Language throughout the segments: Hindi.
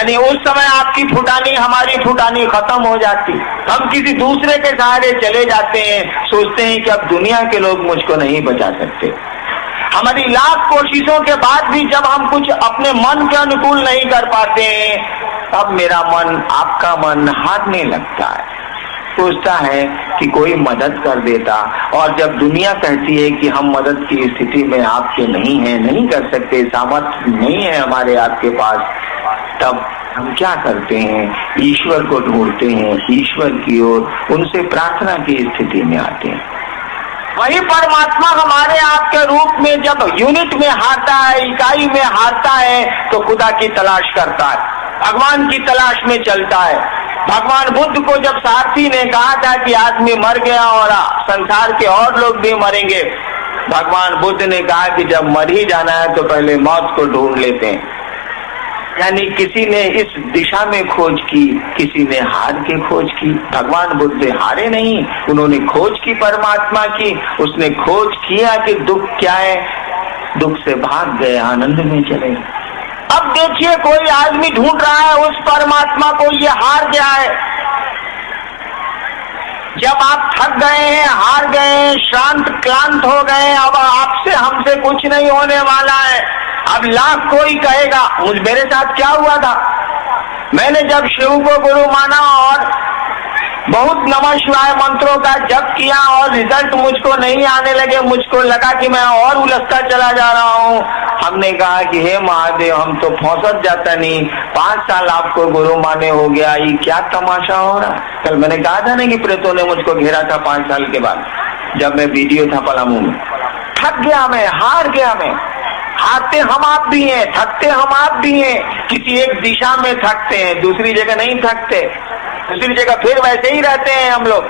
यानी उस समय आपकी फुटानी हमारी फुटानी खत्म हो जाती, हम किसी दूसरे के सहारे चले जाते हैं, सोचते हैं कि अब दुनिया के लोग मुझको नहीं बचा सकते। हमारी लाख कोशिशों के बाद भी जब हम कुछ अपने मन के अनुकूल नहीं कर पाते हैं, तब मेरा मन आपका मन हारने लगता है, सोचता है कि कोई मदद कर देता। और जब दुनिया कहती है कि हम मदद की स्थिति में आपके नहीं हैं, नहीं कर सकते, सामर्थ्य नहीं है हमारे आपके पास, तब हम क्या करते हैं? ईश्वर को ढूंढते हैं, ईश्वर की ओर उनसे प्रार्थना की स्थिति में आते हैं। वही परमात्मा हमारे आपके रूप में जब यूनिट में हारता है, इकाई में हारता है, तो खुदा की तलाश करता है, भगवान की तलाश में चलता है। भगवान बुद्ध को जब सारथी ने कहा था कि आदमी मर गया और संसार के और लोग भी मरेंगे, भगवान बुद्ध ने कहा कि जब मर ही जाना है तो पहले मौत को ढूंढ लेते हैं। यानी किसी ने इस दिशा में खोज की, किसी ने हार के खोज की। भगवान बुद्ध हारे नहीं, उन्होंने खोज की परमात्मा की। उसने खोज किया कि दुख क्या है, दुख से भाग गए, आनंद में चले। अब देखिए कोई आदमी ढूंढ रहा है उस परमात्मा को, ये हार गया है। जब आप थक गए हैं, हार गए हैं, श्रांत क्लांत हो गए, अब आपसे हमसे कुछ नहीं होने वाला है, अब लाख कोई कहेगा। मेरे साथ क्या हुआ था, मैंने जब शिव को गुरु माना और बहुत नमः शिवाय मंत्रों का जप किया और रिजल्ट मुझको नहीं आने लगे, मुझको लगा कि मैं और उलझता चला जा रहा हूँ। हमने कहा कि हे महादेव, हम तो फौसत जाता नहीं, 5 साल आपको गुरु माने हो गया, ये क्या तमाशा हो रहा। कल मैंने कहा था ना कि प्रेतों ने मुझको घेरा था 5 साल के बाद, जब मैं वीडियो था पलामू में। थक गया मैं, हार गया मैं। हारते हम आप भी हैं, थकते हम आप भी हैं। किसी एक दिशा में थकते हैं, दूसरी जगह नहीं थकते, दूसरी जगह फिर वैसे ही रहते हैं हम लोग।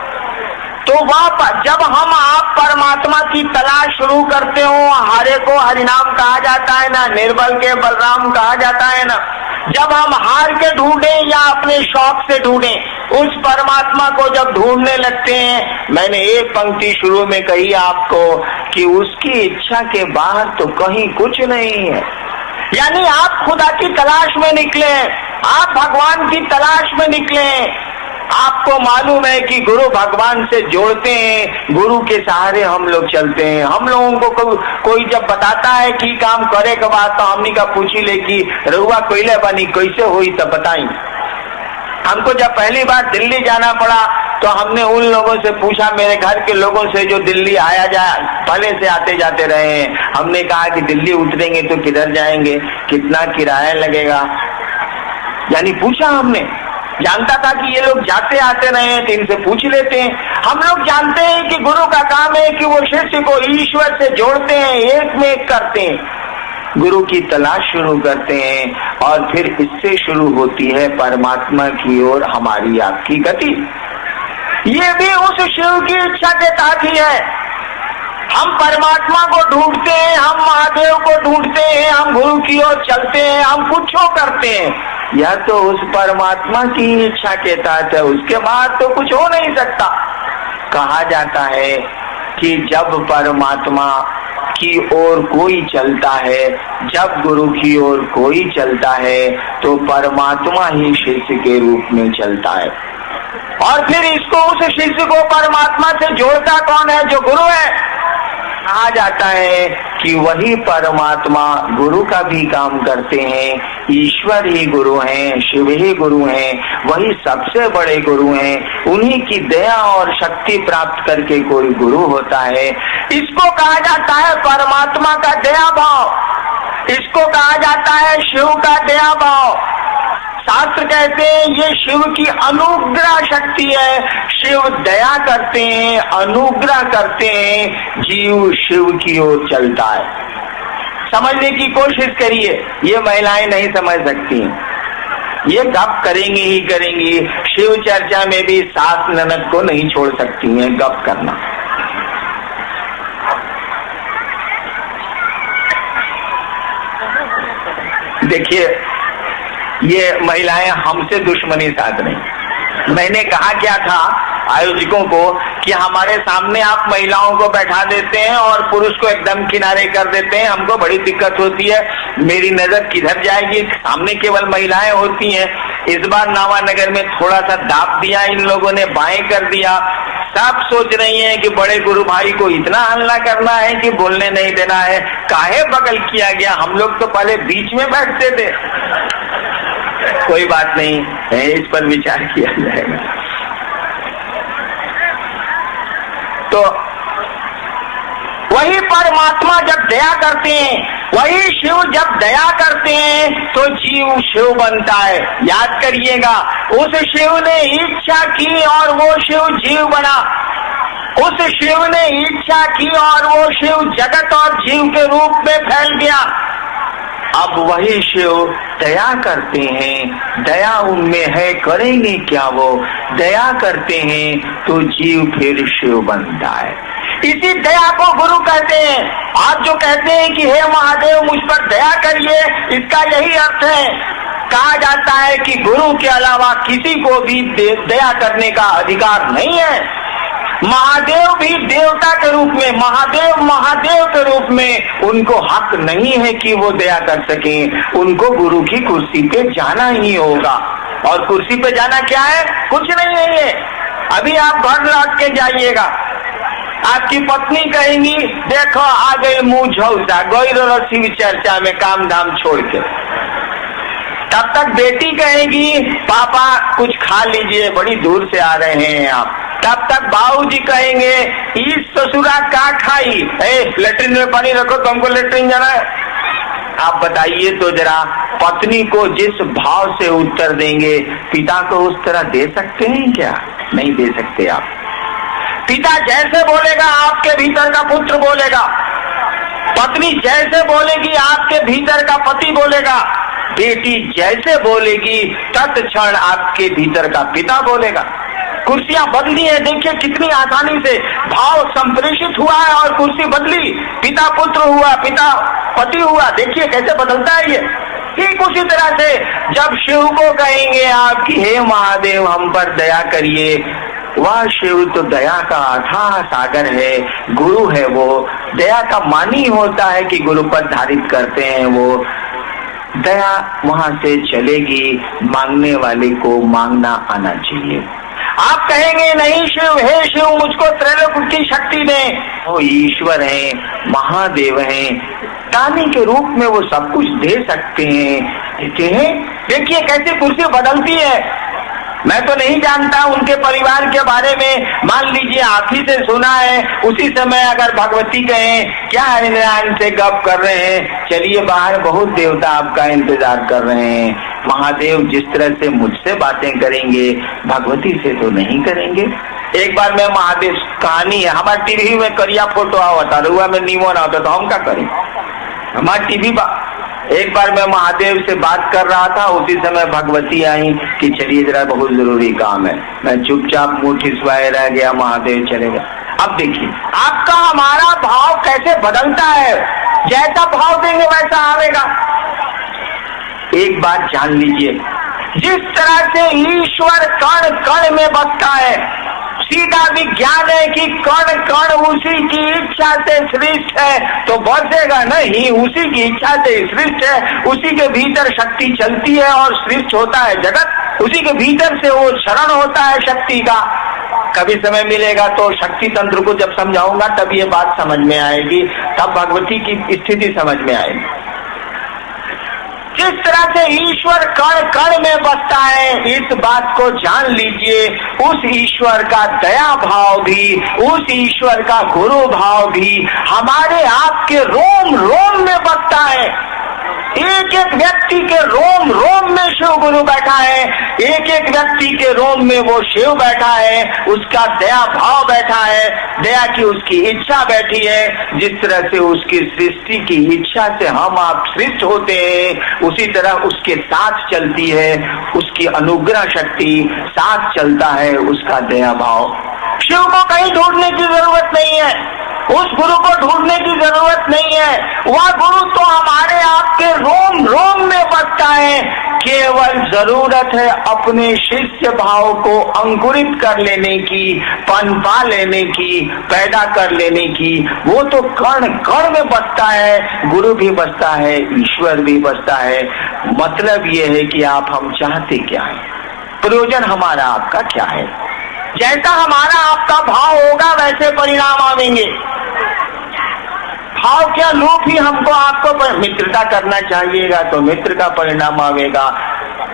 तो वह जब हम आप परमात्मा की तलाश शुरू करते हो, हारे को हरिनाम कहा जाता है ना, निर्बल के बलराम कहा जाता है ना। जब हम हार के ढूंढें या अपने शौक से ढूंढें, उस परमात्मा को जब ढूंढने लगते हैं, मैंने एक पंक्ति शुरू में कही आपको कि उसकी इच्छा के बाहर तो कहीं कुछ नहीं है। यानी आप खुदा की तलाश में निकले, आप भगवान की तलाश में निकले। आपको मालूम है कि गुरु भगवान से जोड़ते हैं, गुरु के सहारे हम लोग चलते हैं। हम लोगों को कोई जब बताता है कि काम करे के बाद, तो हमने का पूछी ले कि रहुआ कोयले बनी कैसे हुई, तब बताई। हमको जब पहली बार दिल्ली जाना पड़ा तो हमने उन लोगों से पूछा, मेरे घर के लोगों से जो दिल्ली आया जाए पहले से आते जाते रहे हैं। हमने कहा कि दिल्ली उतरेंगे तो किधर जाएंगे, कितना किराया लगेगा, यानी पूछा हमने। जानता था कि ये लोग जाते आते रहे हैं तो इनसे पूछ लेते हैं। हम लोग जानते हैं कि गुरु का काम है कि वो शिष्य को ईश्वर से जोड़ते हैं, एक में एक करते हैं, गुरु की तलाश शुरू करते हैं और फिर इससे शुरू होती है परमात्मा की ओर हमारी आपकी गति। ये भी उस शिव की इच्छा के तहत ही है। हम परमात्मा को ढूंढते हैं, हम महादेव को ढूंढते हैं, हम गुरु की ओर चलते हैं, हम कुछ करते हैं, यह तो उस परमात्मा की इच्छा के तहत है, उसके बाद तो कुछ हो नहीं सकता। कहा जाता है कि जब परमात्मा की ओर कोई चलता है, जब गुरु की ओर कोई चलता है, तो परमात्मा ही शिष्य के रूप में चलता है। और फिर इसको, उस शिष्य को परमात्मा से जोड़ता कौन है? जो गुरु है। कहा जाता है कि वही परमात्मा गुरु का भी काम करते हैं। ईश्वर ही गुरु हैं, शिव ही गुरु हैं, वही सबसे बड़े गुरु हैं। उन्हीं की दया और शक्ति प्राप्त करके कोई गुरु होता है। इसको कहा जाता है परमात्मा का दया भाव, इसको कहा जाता है शिव का दया भाव। शास्त्र कहते हैं ये शिव की अनुग्रह शक्ति है। शिव दया करते हैं, अनुग्रह करते हैं, जीव शिव की ओर चलता है। समझने की कोशिश करिए, ये महिलाएं नहीं समझ सकती, ये गप करेंगी ही करेंगी। शिव चर्चा में भी सास ननद को नहीं छोड़ सकती हैं गप करना। देखिए, ये महिलाएं हमसे दुश्मनी साध रही। मैंने कहा क्या था, आयोजकों को कि हमारे सामने आप महिलाओं को बैठा देते हैं और पुरुष को एकदम किनारे कर देते हैं, हमको बड़ी दिक्कत होती है, मेरी नजर किधर जाएगी, सामने केवल महिलाएं होती हैं। इस बार नावानगर में थोड़ा सा दाब दिया इन लोगों ने, बाएं कर दिया। सब सोच रही हैं कि बड़े गुरु भाई को इतना हल्ला करना है कि बोलने नहीं देना है, काहे बगल किया गया, हम लोग तो पहले बीच में बैठते थे। कोई बात नहीं है, इस पर विचार किया जाएगा। तो वही परमात्मा जब दया करते हैं, वही शिव जब दया करते हैं तो जीव शिव बनता है। याद करिएगा, उस शिव ने इच्छा की और वो शिव जीव बना, उस शिव ने इच्छा की और वो शिव जगत और जीव के रूप में फैल गया। अब वही शिव दया करते हैं, दया उनमें है, करेंगे क्या वो, दया करते हैं तो जीव फिर शिव बनता है। इसी दया को गुरु कहते हैं। आप जो कहते हैं कि हे महादेव मुझ पर दया करिए, इसका यही अर्थ है। कहा जाता है कि गुरु के अलावा किसी को भी दया करने का अधिकार नहीं है। महादेव भी देवता के रूप में, महादेव के रूप में उनको हक नहीं है कि वो दया कर सके। उनको गुरु की कुर्सी पे जाना ही होगा। और कुर्सी पे जाना क्या है? कुछ नहीं है ये। अभी आप घर लौट के जाइएगा, आपकी पत्नी कहेंगी देखो आ गई मुंह झौसा, गई शिव चर्चा में काम धाम छोड़ के। तब तक बेटी कहेगी पापा कुछ खा लीजिए, बड़ी दूर से आ रहे हैं आप। तब तक बाबूजी कहेंगे इस ससुरा का खाई, लेटरिन में पानी रखो, तुमको लेटरिन जाना है। आप बताइए तो जरा, पत्नी को जिस भाव से उत्तर देंगे पिता को उस तरह दे सकते हैं क्या? नहीं दे सकते आप। पिता जैसे बोलेगा आपके भीतर का पुत्र बोलेगा, पत्नी जैसे बोलेगी आपके भीतर का पति बोलेगा, बेटी जैसे बोलेगी तत्क्षण आपके भीतर का पिता बोलेगा। कुर्सियां बदली है, देखिए कितनी आसानी से भाव संप्रेषित हुआ है और कुर्सी बदली, पिता पुत्र हुआ, पिता पति हुआ। देखिए कैसे बदलता है ये। ठीक उसी तरह से जब शिव को कहेंगे आप कि हे महादेव हम पर दया करिए, वह शिव तो दया का अथाह सागर है, गुरु है वो। दया का मानी होता है कि गुरु पर धारित करते हैं वो। दया वहां से चलेगी, मांगने वाले को मांगना आना चाहिए। आप कहेंगे नहीं शिव, हे शिव मुझको त्रैलोक की शक्ति दें, वो ईश्वर हैं, महादेव हैं, दानी के रूप में वो सब कुछ दे सकते हैं। देखिए कैसे कुर्सी बदलती है। मैं तो नहीं जानता उनके परिवार के बारे में, मान लीजिए आप ही से सुना है, उसी समय अगर भगवती कहें क्या हरिनारायण से गप कर रहे हैं, चलिए बाहर बहुत देवता आपका इंतजार कर रहे हैं। महादेव जिस तरह से मुझसे बातें करेंगे भगवती से तो नहीं करेंगे। एक बार मैं महादेव कहानी है, हमारे टीवी में करिया फोटो आवता, रुआ में नीमो ना होता तो हम क्या करें, हमारे टीवी एक बार मैं महादेव से बात कर रहा था, उसी समय भगवती आई कि चलिए जरा बहुत जरूरी काम है। मैं चुपचाप मुंह ठिसवाए रह गया, महादेव चले गए। अब देखिए आपका हमारा भाव कैसे बदलता है, जैसा भाव देंगे वैसा आवेगा। एक बात जान लीजिए, जिस तरह से ईश्वर कण कण में बसता है, सीधा विज्ञान है कि कण कण उसी की इच्छा से सृष्ट है, तो बसेगा नहीं, उसी की इच्छा से सृष्ट है, उसी के भीतर शक्ति चलती है और सृष्ट होता है जगत, उसी के भीतर से वो क्षरण होता है शक्ति का। कभी समय मिलेगा तो शक्ति तंत्र को जब समझाऊंगा तब ये बात समझ में आएगी, तब भगवती की स्थिति समझ में आएगी। जिस तरह से ईश्वर कण कण में बसता है, इस बात को जान लीजिए, उस ईश्वर का दया भाव भी, उस ईश्वर का गुरु भाव भी हमारे आपके रोम रोम में बसता है। एक एक व्यक्ति के रोम रोम में शिव गुरु बैठा है, एक एक व्यक्ति के रोम में वो शिव बैठा है, उसका दया भाव बैठा है, दया की उसकी इच्छा बैठी है। जिस तरह से उसकी सृष्टि की इच्छा से हम आप सृष्ट होते हैं, उसी तरह उसके साथ चलती है उसकी अनुग्रह शक्ति, साथ चलता है उसका दया भाव। शिव को कहीं ढूंढने की जरूरत नहीं है, उस गुरु को ढूंढने की जरूरत नहीं है, वह गुरु तो हमारे आपके रोम रोम में बसता है। केवल जरूरत है अपने शिष्य भाव को अंकुरित कर लेने की, पनपा लेने की, पैदा कर लेने की। वो तो कण कण में बसता है, गुरु भी बसता है, ईश्वर भी बसता है। मतलब ये है कि आप हम चाहते क्या है, प्रयोजन हमारा आपका क्या है। जैसा हमारा आपका भाव होगा वैसे परिणाम आवेंगे। भाव क्या लोग ही हमको आपको मित्रता करना चाहिएगा तो मित्र का परिणाम आवेगा,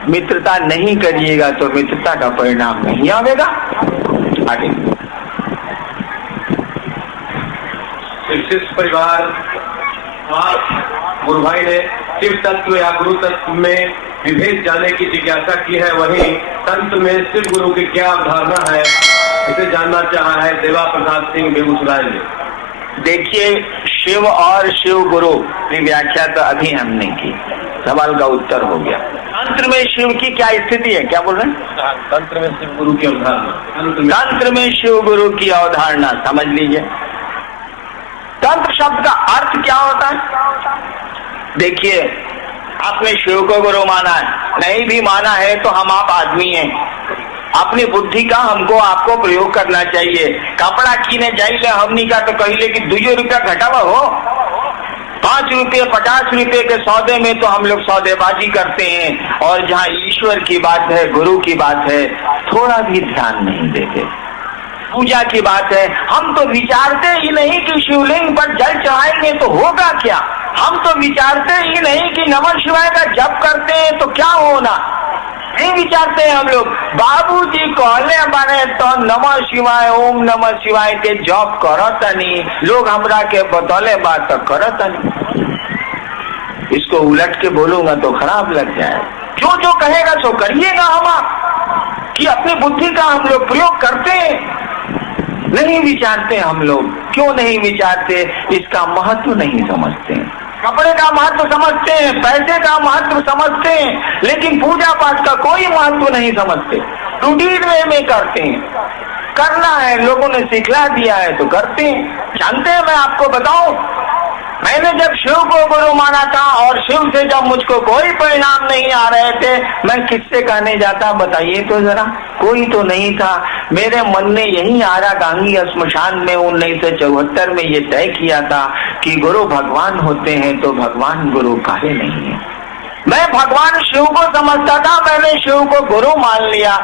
मित्रता नहीं करिएगा तो मित्रता का परिणाम नहीं आवेगा। आगे शिष्य परिवार, गुरु भाई ने शिव तत्व या गुरु तत्व में विभेद जाने की जिज्ञासा की है, वहीं तंत्र में शिव गुरु की क्या अवधारणा है इसे जानना चाहा है देवा प्रसाद सिंह बेगूसराय ने। देखिए, शिव और शिव गुरु की व्याख्या तो अभी हमने की, सवाल का उत्तर हो गया। तंत्र में शिव की क्या स्थिति है, क्या बोल रहे हैं? तंत्र में शिव गुरु की अवधारणा, तंत्र में शिव गुरु की अवधारणा समझ लीजिए। तंत्र शब्द का अर्थ क्या होता है? देखिए, आपने शिव को गुरु माना है, नहीं भी माना है तो हम आप आदमी हैं, अपनी बुद्धि का हमको आपको प्रयोग करना चाहिए। कपड़ा कीने जाइए हमनी का तो कहिले कि 2 रुपया घटावा हो, 5 रुपये 50 रुपये के सौदे में तो हम लोग सौदेबाजी करते हैं। और जहाँ ईश्वर की बात है, गुरु की बात है, थोड़ा भी ध्यान नहीं देते। पूजा की बात है, हम तो विचारते ही नहीं कि शिवलिंग पर जल चढ़ाएंगे तो होगा क्या। हम तो विचारते ही नहीं कि नमः शिवाय का जप करते हैं तो क्या होना, नहीं विचारते हैं हम लोग। बाबूजी कहले बारे तो नमः शिवाय, ओम नमः शिवाय के जप करतनी, लोग हमरा के बतौले बात तो करतनी। इसको उलट के बोलूंगा तो खराब लग जाए। जो जो कहेगा सो करिएगा हम, कि अपनी बुद्धि का हम लोग प्रयोग करते हैं, नहीं विचारते हम लोग। क्यों नहीं विचारते? इसका महत्व नहीं समझते हैं। कपड़े का महत्व समझते हैं, पैसे का महत्व समझते हैं, लेकिन पूजा पाठ का कोई महत्व नहीं समझते। रूटीन में करते हैं, करना है, लोगों ने सिखला दिया है तो करते हैं। जानते हैं, मैं आपको बताऊं, मैंने जब शिव को गुरु माना था और शिव से जब मुझको कोई परिणाम नहीं आ रहे थे, मैं किससे कहने जाता बताइए तो जरा। कोई तो नहीं था। मेरे मन ने यही आरा गांगी श्मशान में 1974 में ये तय किया था कि गुरु भगवान होते हैं तो भगवान गुरु काहे नहीं है। मैं भगवान शिव को समझता था, मैंने शिव को गुरु मान लिया।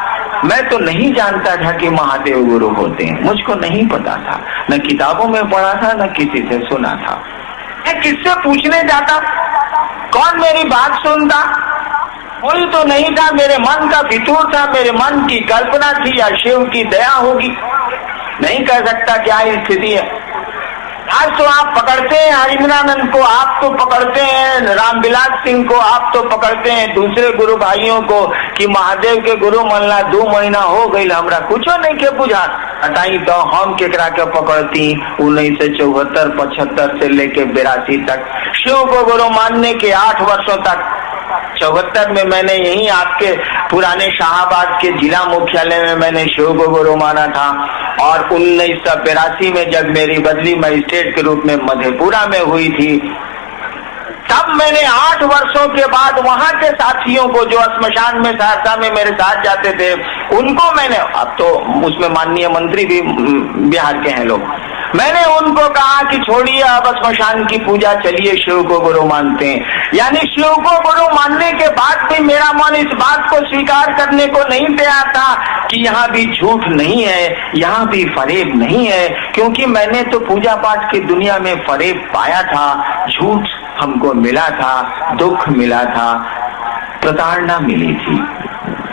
मैं तो नहीं जानता था कि महादेव गुरु होते हैं, मुझको नहीं पता था, न किताबों में पढ़ा था न किसी से सुना था। मैं किससे पूछने जाता, कौन मेरी बात सुनता? कोई तो नहीं था। मेरे मन का फितूर था, मेरे मन की कल्पना थी या शिव की दया होगी, नहीं कह सकता क्या स्थिति है। आज तो आप पकड़ते हैं हरिमनानंद को, आप तो पकड़ते हैं रामविलास सिंह को, आप तो पकड़ते हैं दूसरे गुरु भाइयों को कि महादेव के गुरु मनला 2 महीना हो गई, हमरा कुछ नहीं के बुझा। बताई तो हम केकरा के पकड़ती 1974 75 से लेके 82 तक। शिव को गुरु मानने के 8 वर्षों तक, 74 में मैंने यही आपके पुराने शाहबाद के जिला मुख्यालय में मैंने शिव को गुरु माना था। और 1982 में जब मेरी बदली मजिस्ट्रेट के रूप में मधेपुरा में हुई थी, तब मैंने 8 वर्षों के बाद वहां के साथियों को जो श्मशान में सहरसा में मेरे साथ जाते थे, उनको मैंने, अब तो उसमें माननीय मंत्री भी बिहार के हैं लोग, मैंने उनको कहा कि छोड़िए अब श्मशान की पूजा, चलिए शिव को गुरु मानते हैं। यानी शिव को गुरु मानने के बाद भी मेरा मन इस बात को स्वीकार करने को नहीं तैयार था कि यहाँ भी झूठ नहीं है, यहाँ भी फरेब नहीं है। क्योंकि मैंने तो पूजा पाठ की दुनिया में फरेब पाया था, झूठ हमको मिला था, दुख मिला था, प्रताड़ना मिली थी।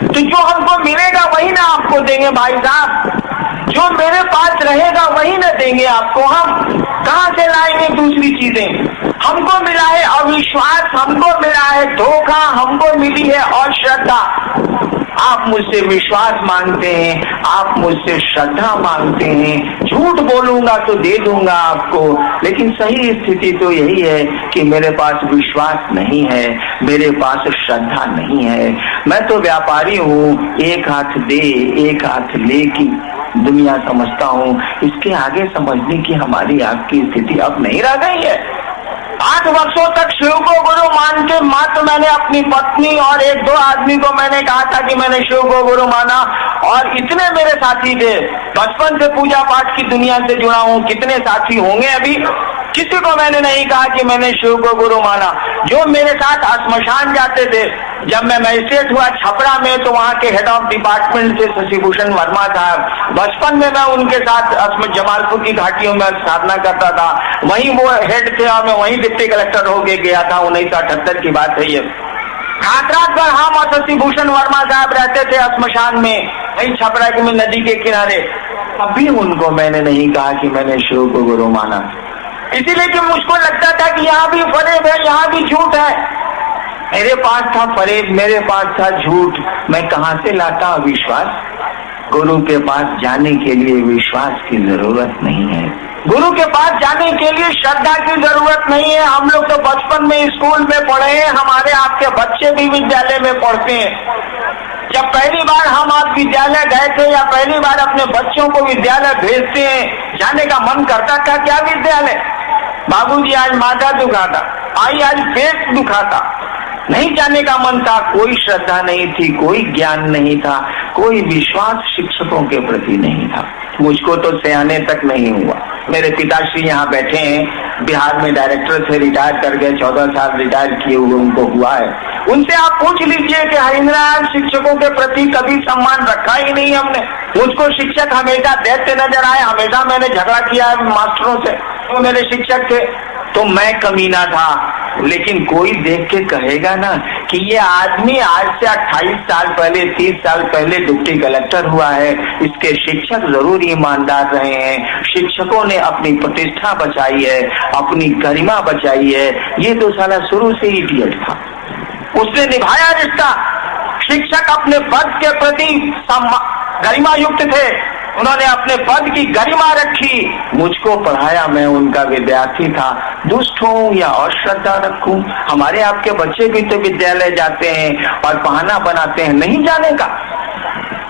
तो जो हमको मिलेगा वही ना आपको देंगे भाई साहब, जो मेरे पास रहेगा वही न देंगे आपको। हम कहाँ से लाएंगे दूसरी चीजें? हमको मिला है अविश्वास, हमको मिला है धोखा, हमको मिली है अश्रद्धा। आप मुझसे विश्वास मांगते हैं, आप मुझसे श्रद्धा मांगते हैं। झूठ बोलूंगा तो दे दूंगा आपको, लेकिन सही स्थिति तो यही है कि मेरे पास विश्वास नहीं है, मेरे पास श्रद्धा नहीं है। मैं तो व्यापारी हूँ, एक हाथ दे एक हाथ ले की दुनिया समझता हूँ। इसके आगे समझने की हमारी आपकी स्थिति अब नहीं रह गई है। 8 वर्षों तक शिव को गुरु मान के मात्र मैंने अपनी पत्नी और 1-2 आदमी को मैंने कहा था कि मैंने शिव को गुरु माना, और इतने मेरे साथी थे। बचपन से पूजा पाठ की दुनिया से जुड़ा हूँ, कितने साथी होंगे अभी, किसी को मैंने नहीं कहा कि मैंने शिव को गुरु माना। जो मेरे साथ श्मशान जाते थे, जब मैं मजिस्ट्रेट हुआ छपरा में, तो वहाँ के हेड ऑफ डिपार्टमेंट से शशिभूषण वर्मा साहब, बचपन में मैं उनके साथ जमालपुर की घाटियों में साधना करता था, वहीं वो हेड थे और मैं वहीं डिप्टी कलेक्टर होके गया था। 1978 की बात है ये। रात भर हम और शशिभूषण वर्मा साहब रहते थे श्मशान में, वहीं छपरा में नदी के किनारे। अभी उनको मैंने नहीं कहा कि मैंने शिव को गुरु माना, इसीलिए कि मुझको लगता था कि यहाँ भी फरेब है, यहाँ भी झूठ है। मेरे पास था फरेब, मेरे पास था झूठ, मैं कहाँ से लाता विश्वास? गुरु के पास जाने के लिए विश्वास की जरूरत नहीं है, गुरु के पास जाने के लिए श्रद्धा की जरूरत नहीं है। हम लोग तो बचपन में स्कूल में पढ़े हैं, हमारे आपके बच्चे भी विद्यालय में पढ़ते हैं। जब पहली बार हम आप विद्यालय गए थे या पहली बार अपने बच्चों को विद्यालय भेजते हैं, जाने का मन करता था क्या विद्यालय? बाबूजी आज माथा दुखाता, आई आज पेट दुखाता, नहीं जाने का मन था। कोई श्रद्धा नहीं थी, कोई ज्ञान नहीं था, कोई विश्वास शिक्षकों के प्रति नहीं था। मुझको तो सयाने तक नहीं हुआ। मेरे पिताश्री यहाँ बैठे हैं, बिहार में डायरेक्टर से रिटायर कर गए, 14 साल रिटायर किए हुए उनको हुआ है। उनसे आप पूछ लीजिए कि हरिंद्र शिक्षकों के प्रति कभी सम्मान रखा ही नहीं हमने। मुझको शिक्षक हमेशा दैत्य नजर आए, हमेशा मैंने झगड़ा किया है मास्टरों से, तो मेरे शिक्षक थे, तो मैं कमीना था। लेकिन कोई देख के कहेगा ना कि ये आदमी आज से 28 साल पहले, 30 साल पहले डिप्टी कलेक्टर हुआ है, इसके शिक्षक जरूर ईमानदार रहे हैं, शिक्षकों ने अपनी प्रतिष्ठा बचाई है, अपनी गरिमा बचाई है। ये तो साला शुरू से ही इडियट था, उसने निभाया रिश्ता। शिक्षक अपने पद के प्रति गरिमा युक्त थे, उन्होंने अपने पद की गरिमा रखी। मुझको पढ़ाया, मैं उनका विद्यार्थी था। दुष्ट हूँ या अश्रद्धा रखूं? हमारे आपके बच्चे भी तो विद्यालय जाते हैं और बहाना बनाते हैं नहीं जाने का।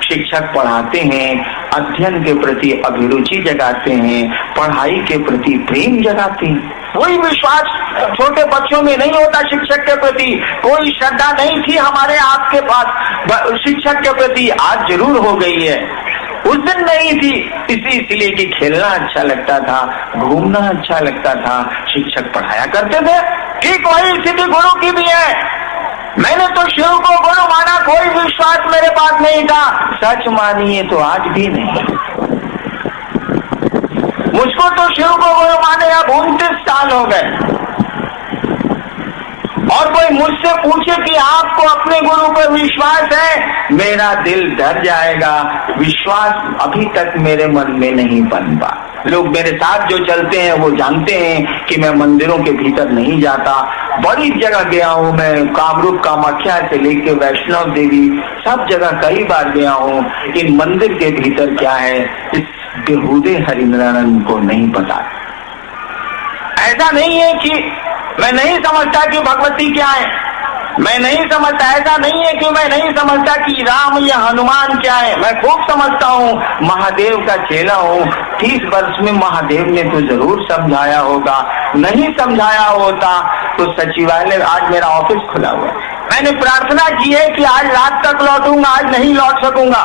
शिक्षक पढ़ाते हैं, अध्ययन के प्रति अभिरुचि जगाते हैं, पढ़ाई के प्रति प्रेम जगाते हैं। कोई विश्वास छोटे बच्चों में नहीं होता शिक्षक के प्रति, कोई श्रद्धा नहीं थी हमारे आपके पास शिक्षक के प्रति। आज जरूर हो गई है, उस दिन नहीं थी। इसलिए कि खेलना अच्छा लगता था, घूमना अच्छा लगता था, शिक्षक पढ़ाया करते थे। ठीक वही स्थिति गुरु की भी है। मैंने तो शिव को गुरु माना, कोई विश्वास मेरे पास नहीं था। सच मानिए तो आज भी नहीं। मुझको तो शिव को गुरु माने अब 29 साल हो गए, और कोई मुझसे पूछे कि आपको अपने गुरु पर विश्वास है, मेरा दिल डर जाएगा। विश्वास अभी तक मेरे मन में नहीं बन पा। लोग मेरे साथ जो चलते हैं वो जानते हैं कि मैं मंदिरों के भीतर नहीं जाता। बड़ी जगह गया हूँ मैं, कामरूप कामाख्या से लेके वैष्णव देवी सब जगह कई बार गया हूँ। इन मंदिर के भीतर क्या है इस बेहुदे हरिनारायण को नहीं पता। ऐसा नहीं है कि मैं नहीं समझता कि भगवती क्या है, मैं नहीं समझता। ऐसा नहीं है कि मैं नहीं समझता कि राम या हनुमान क्या है, मैं खूब समझता हूँ। महादेव का चेला हूँ। 30 वर्ष में महादेव ने तो जरूर समझाया होगा, नहीं समझाया होता तो सचिवालय आज मेरा ऑफिस खुला हुआ है। मैंने प्रार्थना की है कि आज रात तक लौटूंगा, आज नहीं लौट सकूंगा।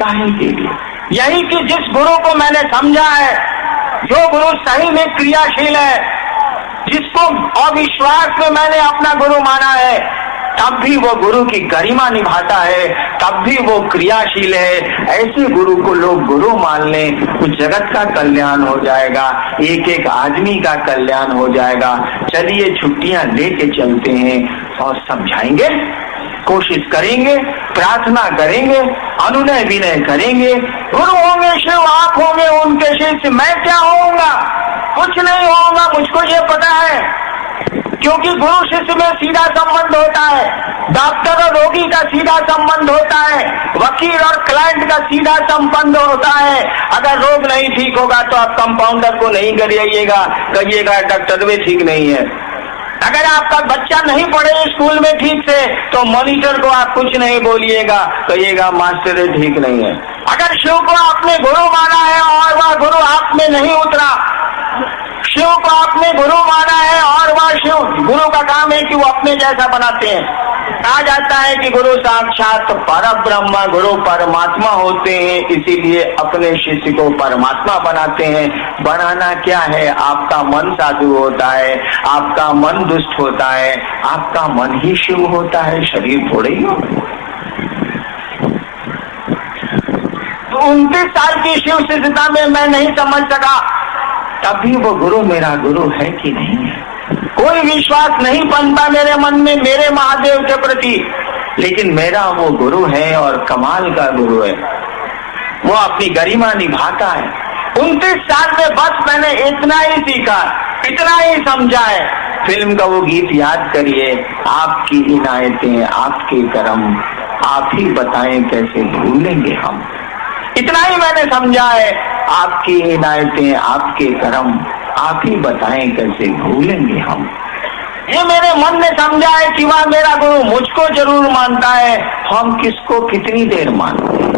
काहे के लिए? यही कि जिस गुरु को मैंने समझा है, जो गुरु सही में क्रियाशील है, जिसको अविश्वास में मैंने अपना गुरु माना है, तब भी वो गुरु की गरिमा निभाता है, तब भी वो क्रियाशील है। ऐसे गुरु को लोग गुरु मान लें तो जगत का कल्याण हो जाएगा, एक एक आदमी का कल्याण हो जाएगा। चलिए छुट्टियां लेके चलते हैं और समझाएंगे, कोशिश करेंगे, प्रार्थना करेंगे, अनुनय विनय करेंगे। गुरु होंगे शिव, आप होंगे उनके शिष्य, मैं क्या होऊंगा? कुछ नहीं होगा, मुझको ये पता है। क्योंकि गुरु शिष्य में सीधा संबंध होता है, डॉक्टर और रोगी का सीधा संबंध होता है, वकील और क्लाइंट का सीधा संबंध होता है। अगर रोग नहीं ठीक होगा तो आप कंपाउंडर को नहीं करिएगा, कहिएगा डॉक्टर भी ठीक नहीं है। अगर आपका बच्चा नहीं पढ़े स्कूल में ठीक से तो मॉनिटर को आप कुछ नहीं बोलिएगा, कहिएगा मास्टर ठीक नहीं है। अगर शिव को आपने गुरु माना है और वह गुरु आप में नहीं उतरा, शिव को आपने गुरु माना है और वह शिव गुरु का काम है कि वो अपने जैसा बनाते हैं। कहा जाता है कि गुरु साक्षात परब्रह्म, गुरु परमात्मा होते हैं, इसीलिए अपने शिष्य को परमात्मा बनाते हैं। बनाना क्या है? आपका मन साधु होता है, आपका मन दुष्ट होता है, आपका मन ही शिव होता है, शरीर थोड़े ही होता है। तो 29 साल की शिव शिष्यता में मैं नहीं समझ सका, तभी वो गुरु मेरा गुरु है कि नहीं है। कोई विश्वास नहीं बनता मेरे मन में मेरे महादेव के प्रति, लेकिन मेरा वो गुरु है और कमाल का गुरु है, वो अपनी गरिमा निभाता है। 29 साल में बस मैंने इतना ही सीखा, इतना ही समझा है। फिल्म का वो गीत याद करिए, आपकी इनायतें आपके करम, आप ही बताएं कैसे भूलेंगे हम। इतना ही मैंने समझा है, आपकी इनायतें आपके करम, आप ही बताएं कैसे भूलेंगे हम। ये मेरे मन ने समझा है कि वह मेरा गुरु मुझको जरूर मानता है, हम किसको कितनी देर मानते हैं।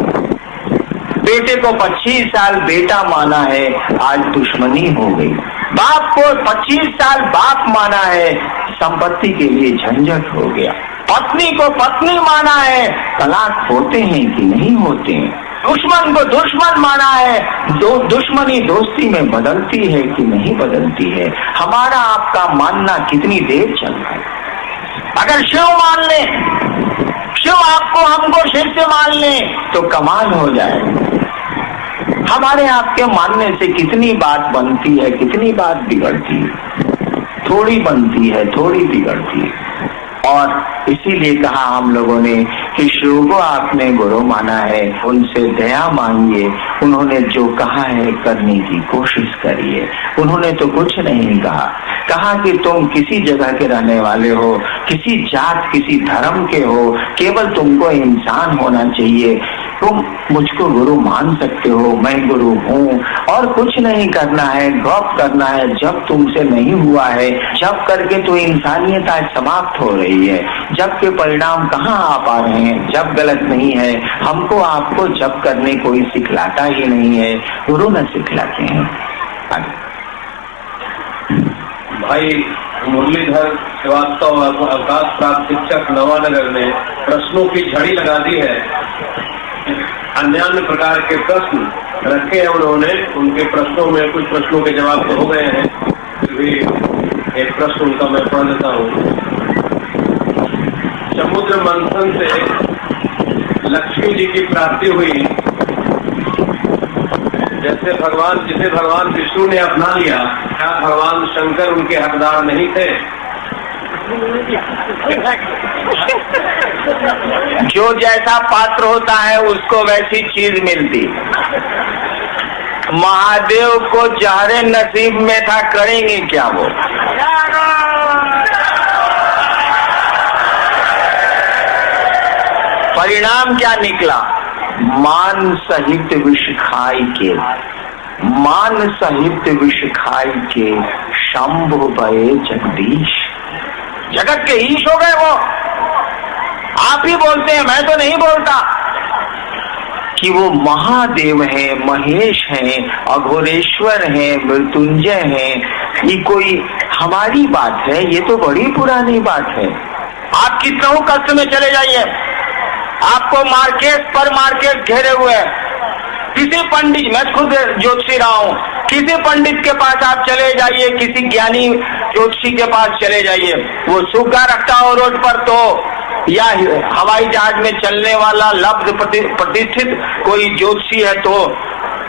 बेटे को 25 साल बेटा माना है, आज दुश्मनी हो गई। बाप को 25 साल बाप माना है, संपत्ति के लिए झंझट हो गया। पत्नी को पत्नी माना है, तलाक होते हैं कि नहीं होते हैं। दुश्मन को दुश्मन माना है, दुश्मनी दोस्ती में बदलती है कि नहीं बदलती है। हमारा आपका मानना कितनी देर चल रहा है। अगर शिव मान ले, शिव आपको हमको शिष्य मान ले तो कमाल हो जाए। हमारे आपके मानने से कितनी बात बनती है, कितनी बात बिगड़ती है। थोड़ी बनती है, थोड़ी बिगड़ती है। और इसीलिए कहा हम लोगों ने कि शिव को आपने गुरु माना है, उनसे दया मांगिए। उन्होंने जो कहा है करने की कोशिश करिए। उन्होंने तो कुछ नहीं कहा कि तुम किसी जगह के रहने वाले हो, किसी जात किसी धर्म के हो, केवल तुमको इंसान होना चाहिए, तुम मुझको गुरु मान सकते हो, मैं गुरु हूँ। और कुछ नहीं करना है, गप करना है। जब तुमसे नहीं हुआ है, जब करके तो इंसानियत आज समाप्त हो रही है। जब के परिणाम कहाँ आ पा रहे हैं, जब गलत नहीं है। हमको आपको जब करने कोई सिखलाता ही नहीं है, गुरु न सिखलाते हैं। भाई मुरलीधर श्रीवास्तव अवकाश प्राप्त शिक्षक नवानगर ने प्रश्नों की झड़ी लगा दी है। अन्य प्रकार के प्रश्न रखे हैं उन्होंने। उनके प्रश्नों में कुछ प्रश्नों के जवाब तो हो गए हैं, फिर भी एक प्रश्न उनका मैं पढ़ लेता हूँ। समुद्र मंथन से लक्ष्मी जी की प्राप्ति हुई, जिसे भगवान विष्णु ने अपना लिया, क्या भगवान शंकर उनके हकदार नहीं थे? जो जैसा पात्र होता है उसको वैसी चीज मिलती। महादेव को जहरे नसीब में था, करेंगे क्या वो? परिणाम क्या निकला? मान सहित विष खाई के, मान सहित विष खाई के शंभु भये जगदीश। जगत के ईश हो गए वो। आप ही बोलते हैं, मैं तो नहीं बोलता, कि वो महादेव हैं, महेश हैं, अघोरेश्वर हैं, मृत्युंजय हैं। ये कोई हमारी बात है? ये तो बड़ी पुरानी बात है। आप कितनों कष्ट में चले जाइए, आपको मार्केट पर मार्केट घेरे हुए हैं। किसी पंडित, मैं खुद ज्योतिषी रहा हूँ, किसी पंडित के पास आप चले जाइए, किसी ज्ञानी ज्योतिषी के पास चले जाइए, वो सुग्गा रखता हो रोड पर तो, या हवाई जहाज में चलने वाला लब्ध प्रतिष्ठित कोई ज्योतिषी है तो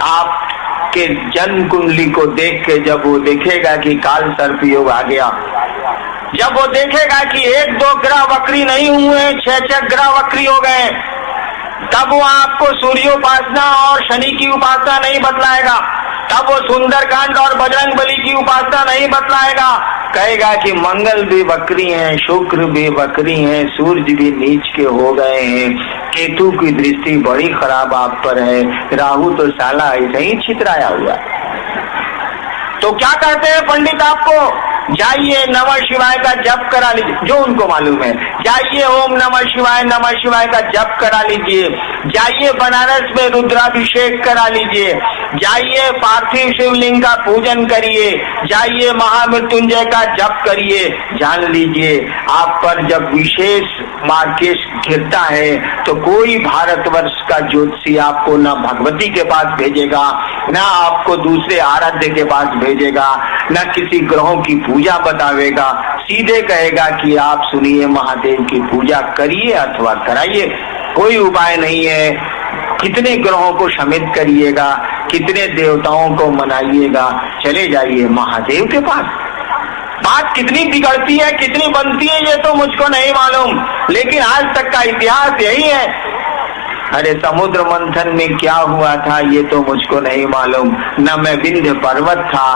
आपके जन्म कुंडली को देख के जब वो देखेगा कि काल सर्प योग आ गया, जब वो देखेगा कि 1-2 ग्रह वक्री नहीं हुए, 6-6 ग्रह वक्री हो गए, तब वो आपको सूर्योपासना और शनि की उपासना नहीं बतलाएगा। तब वो सुंदरकांड और बजरंग बली की उपासना नहीं बतलाएगा। कहेगा कि मंगल भी वक्री हैं, शुक्र भी वक्री हैं, सूर्य भी नीच के हो गए हैं, केतु की दृष्टि बड़ी खराब आप पर है, राहु तो साला ऐसे ही छितराया हुआ। तो क्या कहते हैं पंडित आपको? जाइए नमः शिवाय का जप करा लीजिए, जो उनको मालूम है। जाइए ओम नमः शिवाय का जप करा लीजिए। जाइए बनारस में रुद्राभिषेक करा लीजिए, जाइए पार्थिव शिवलिंग का पूजन करिए, जाइए महामृत्युंजय का जप करिए। जान लीजिए आप पर जब विशेष मार्केश गिरता है तो कोई भारतवर्ष का ज्योतिषी आपको न भगवती के पास भेजेगा, न आपको दूसरे आराध्य के पास भेजेगा, न किसी ग्रहों की पूजा बतावेगा। सीधे कहेगा कि आप सुनिए महादेव की पूजा करिए अथवा कराइए, कोई उपाय नहीं है। कितने ग्रहों को शमित करिएगा, कितने देवताओं को मनाइएगा, चले जाइए महादेव के पास। बात कितनी बिगड़ती है, कितनी बनती है, ये तो मुझको नहीं मालूम, लेकिन आज तक का इतिहास यही है। अरे समुद्र मंथन में क्या हुआ था ये तो मुझको नहीं मालूम, न मैं विंध्य पर्वत था,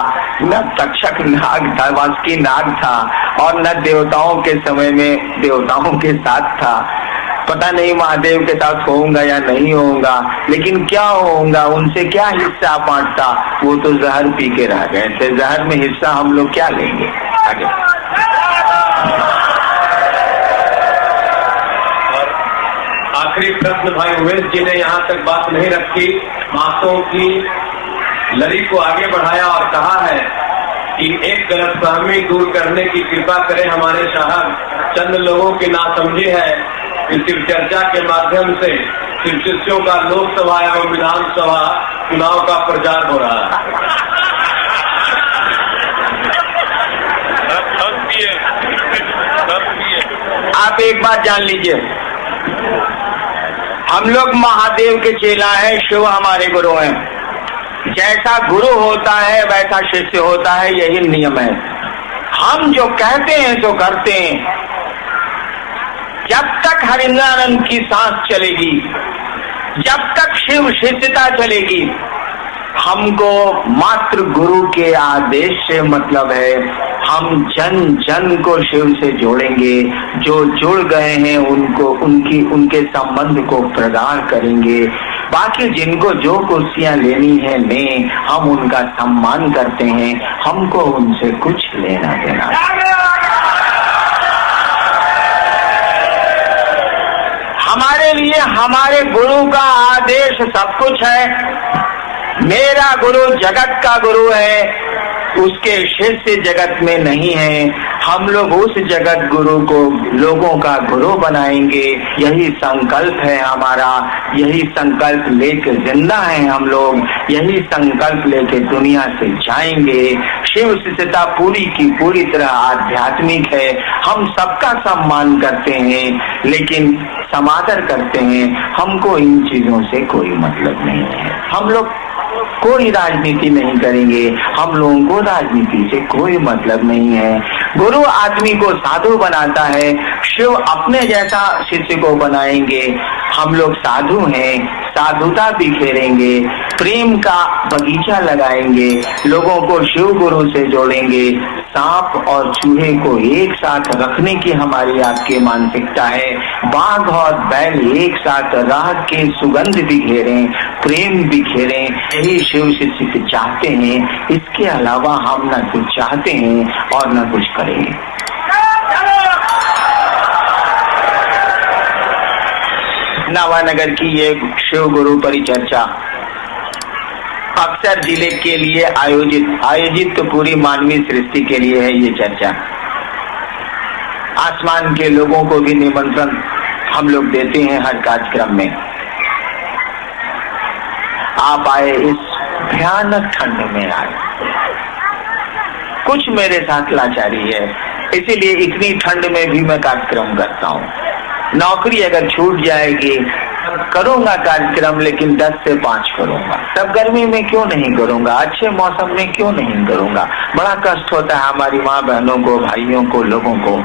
न तक्षक नाग था, वासुकी नाग था, और न देवताओं के समय में देवताओं के साथ था। पता नहीं महादेव के साथ होऊंगा या नहीं होऊंगा, लेकिन क्या होऊंगा, उनसे क्या हिस्सा बांटता, वो तो जहर पी के रह गए थे। जहर में हिस्सा हम लोग क्या लेंगे। आगे आखिरी प्रश्न भाई उमेश जी ने यहाँ तक बात नहीं रखी, बातों की लड़ी को आगे बढ़ाया और कहा है कि एक गलतफहमी दूर करने की कृपा करें हमारे साहब। चंद लोगों की नासमझी है कि शिव चर्चा के माध्यम से शिव शिष्यों का लोकसभा एवं विधानसभा चुनाव का प्रचार हो रहा है। आप एक बात जान लीजिए, हम लोग महादेव के चेला हैं, शिव हमारे गुरु हैं। जैसा गुरु होता है वैसा शिष्य होता है, यही नियम है। हम जो कहते हैं तो करते हैं। जब तक हरिंद्रानंद की सांस चलेगी, जब तक शिव शिष्यता चलेगी, हमको मात्र गुरु के आदेश से मतलब है। हम जन जन को शिव से जोड़ेंगे, जो जुड़ गए हैं उनको उनके संबंध को प्रगाढ़ करेंगे। बाकी जिनको जो कुर्सियां लेनी है लें, हम उनका सम्मान करते हैं, हमको उनसे कुछ लेना देना। हमारे लिए हमारे गुरु का आदेश सब कुछ है। मेरा गुरु जगत का गुरु है, उसके शिष्य जगत में नहीं है। हम लोग उस जगत गुरु को लोगों का गुरु बनाएंगे, यही संकल्प है हमारा। यही संकल्प लेके जिंदा है हम लोग, यही संकल्प लेके दुनिया से जाएंगे। शिव शिष्यता पूरी की पूरी तरह आध्यात्मिक है। हम सबका सम्मान करते हैं, लेकिन समादर करते हैं। हमको इन चीजों से कोई मतलब नहीं है। हम लोग कोई राजनीति नहीं करेंगे, हम लोगों को राजनीति से कोई मतलब नहीं है। गुरु आदमी को साधु बनाता है, शिव अपने जैसा शिष्य को बनाएंगे। हम लोग साधु हैं, साधुता बिखेरेंगे, प्रेम का बगीचा लगाएंगे, लोगों को शिव गुरु से जोड़ेंगे। सांप और चूहे को एक साथ रखने की हमारी आपकी मानसिकता है। बाघ और बैल एक साथ राग के सुगंध बिखेरें, प्रेम बिखेरें, यही शिव शिष्य चाहते हैं। इसके अलावा हम न कुछ चाहते हैं और न कुछ करेंगे। नावानगर की ये शिव गुरु परिचर्चा अक्सर जिले के लिए आयोजित तो पूरी मानवीय सृष्टि के लिए है ये चर्चा। आसमान के लोगों को भी निमंत्रण हम लोग देते हैं हर कार्यक्रम में। आप आए, इस भयानक ठंड में आए। कुछ मेरे साथ लाचारी है, इसीलिए इतनी ठंड में भी मैं कार्यक्रम करता हूँ। नौकरी अगर छूट जाएगी करूंगा कार्यक्रम, लेकिन 10 से 5 करूंगा। तब गर्मी में क्यों नहीं करूंगा, अच्छे मौसम में क्यों नहीं करूंगा। बड़ा कष्ट होता है हमारी माँ बहनों को, भाइयों को, लोगों को।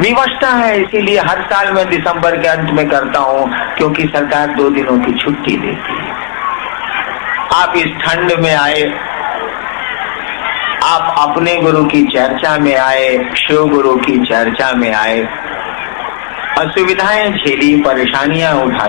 विवशता है, इसीलिए हर साल मैं दिसंबर के अंत में करता हूँ, क्योंकि सरकार 2 दिनों की छुट्टी देती है। आप इस ठंड में आए, आप अपने गुरु की चर्चा में आए, शिव गुरु की चर्चा में आए, असुविधाएं झेली, परेशानियां उठाई।